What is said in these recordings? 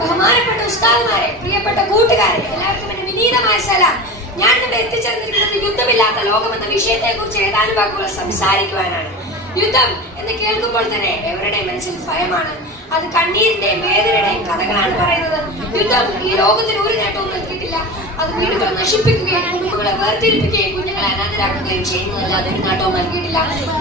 ബഹുമാനപ്പെട്ട ഉസ്താദുമാരെ, പ്രിയപ്പെട്ട കൂട്ടുകാരെ, എല്ലാവർക്കും എന്റെ വിനീതമായ സലാം. ഞാൻ ഇവിടെ എത്തിച്ചേർന്നിരിക്കുന്നത് യുദ്ധമില്ലാത്ത ലോകം എന്ന വിഷയത്തെ കുറിച്ച് ഏതാനും വാക്കുകൾ സംസാരിക്കുവാനാണ്. യുദ്ധം എന്ന് കേൾക്കുമ്പോൾ തന്നെ എവരുടെ മനസ്സിൽ ഭയമാണ്. അത് കണ്ണീരിന്റെയും വേദനയുടെയും കഥകളാണ് പറയുന്നത്. യുദ്ധം ഈ ലോകത്തിന് ഒരു നേട്ടവും നൽകിയിട്ടില്ല. അത് വീടുകൾ നശിപ്പിക്കുകയും കുടുംബങ്ങളെ വേർതിരിപ്പിക്കുകയും കുഞ്ഞുങ്ങളെ അനാഥരാക്കുകയും ചെയ്യുന്നതല്ലാതെ ഒരു നേട്ടവും നൽകിയിട്ടില്ല.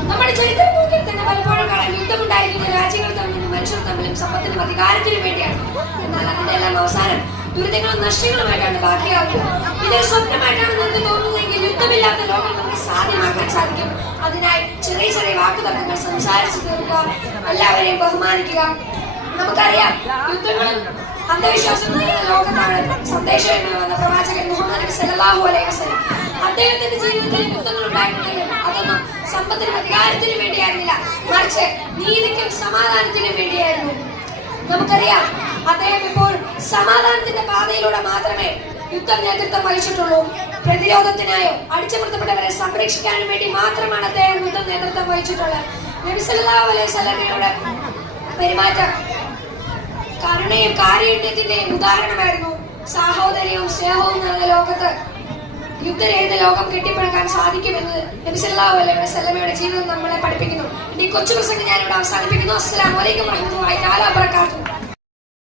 നമ്മുടെ ചരിത്രം നോക്കിയാൽ തന്നെ പലപ്പോഴും കാണാൻ യുദ്ധമുണ്ടായിരിക്കുന്ന രാജ്യങ്ങൾ തമ്മിലും മനുഷ്യർ തമ്മിലും സമ്പത്തിനും അധികാരത്തിനും വേണ്ടിയാണ്. എന്നാൽ അതിന്റെ എല്ലാം അവസാനം ദുരിതങ്ങളും നഷ്ടങ്ങളുമായിട്ടാണ് ബാക്കിയാക്കുക. ഇതൊരു സ്വപ്നമായിട്ടാണ് നിങ്ങൾക്ക് തോന്നുന്നതെങ്കിൽ യുദ്ധമില്ലാത്ത ലോകം നമുക്ക് സാധ്യമാക്കാൻ സാധിക്കും. അതിനായി ചെറിയ ചെറിയ വാക്കുതർക്കങ്ങൾ സംസാരിച്ചു തീർക്കുക, എല്ലാവരെയും ബഹുമാനിക്കുക. നമുക്കറിയാം, യുദ്ധങ്ങളും അന്ധവിശ്വാസങ്ങളുടെ ലോകത്താണ് സന്ദേശമായി വന്ന പ്രവാചകൻ മുഹമ്മദ് നബി സല്ലല്ലാഹു അലൈഹി വസല്ലം. അദ്ദേഹത്തിന്റെ ജീവിതത്തിൽ യുദ്ധങ്ങൾ ഉണ്ടായിട്ടുണ്ടെങ്കിൽ അതൊന്നും സമ്പത്തിനും അധികാരത്തിനും വേണ്ടിയായിരുന്നില്ല, മറിച്ച് നീതിക്കും സമാധാനത്തിനും വേണ്ടിയായിരുന്നു. നമുക്കറിയാം, അദ്ദേഹം ഇപ്പോൾ സമാധാനത്തിന്റെ പാതയിലൂടെ മാത്രമേ യുദ്ധം നേതൃത്വം വഹിച്ചിട്ടുള്ളൂ. പ്രതിരോധത്തിനായോ അടിച്ചമർത്തപ്പെട്ടവരെ സംരക്ഷിക്കാനും വേണ്ടി മാത്രമാണ് അദ്ദേഹം യുദ്ധം നേതൃത്വം വഹിച്ചിട്ടുള്ളത്. നബി സല്ലല്ലാഹു അലൈഹി വസല്ലമയുടെ പെരുമാറ്റം കരുണയും കാരുണ്യത്തിന്റെയും ഉദാഹരണമായിരുന്നു. സാഹോദര്യവും സ്നേഹവും നിറഞ്ഞ ലോകത്ത് യുദ്ധരഹിത ലോകം കെട്ടിപ്പടുക്കാൻ സാധിക്കുമെന്ന് നബി സല്ലല്ലാഹു അലൈഹി വസല്ലമയുടെ ജീവിതം നമ്മളെ പഠിപ്പിക്കുന്നു. ഈ കൊച്ചു പ്രസംഗം ഞാനിവിടെ അവസാനിപ്പിക്കുന്നു. അസ്സലാമു അലൈക്കും വറഹ്മത്തുള്ളാഹി തആല വബറകാതുഹു.